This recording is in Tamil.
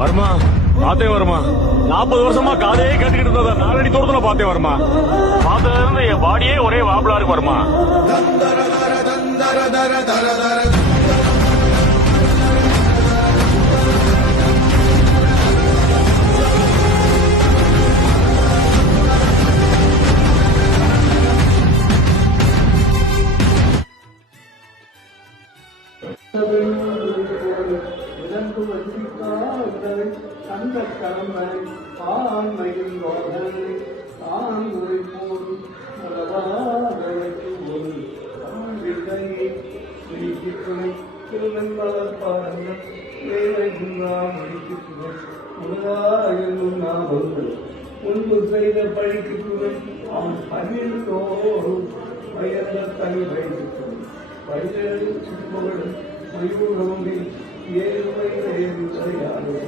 வருமா பார்த்தேன் வருமா 40 வருஷமா காதையே கேட்டுக்கிட்டு இருந்ததா 4 அடி தூரத்துல பார்த்தேன் வருமா. பார்த்ததுல இருந்து என் பாடியே ஒரே வாபலா இருக்கு வருமா. அந்த கடமை ஆண்மையின் ரோதனை தாங்குரை போதும் மலராதற்கு ஒரு ஆண்டில்லையே நீக்கி துணை திருவன் வளர்ப்பார்கள் வேலையும் நாம் அடிக்கு துணை உலகாயும் நாம் வந்து முன்பு செய்த பழிக்கு துணை அவன் பணியில் தோறும் பயந்த தனி வைத்து துணை பயிலும் சிற்பங்களும் மயூரமும் ஏழு வயது யாரும்